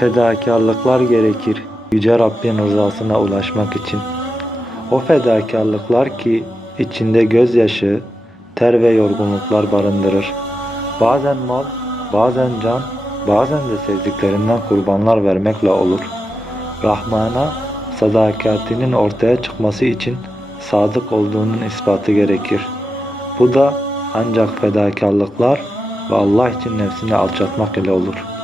fedakarlıklar gerekir Yüce Rabbin rızasına ulaşmak için. O fedakarlıklar ki içinde gözyaşı, ter ve yorgunluklar barındırır. Bazen mal, bazen can, bazen de sevdiklerinden kurbanlar vermekle olur. Rahman'a sadakatinin ortaya çıkması için sadık olduğunun ispatı gerekir. Bu da ancak fedakarlıklar ve Allah için nefsini alçaltmak ile olur.''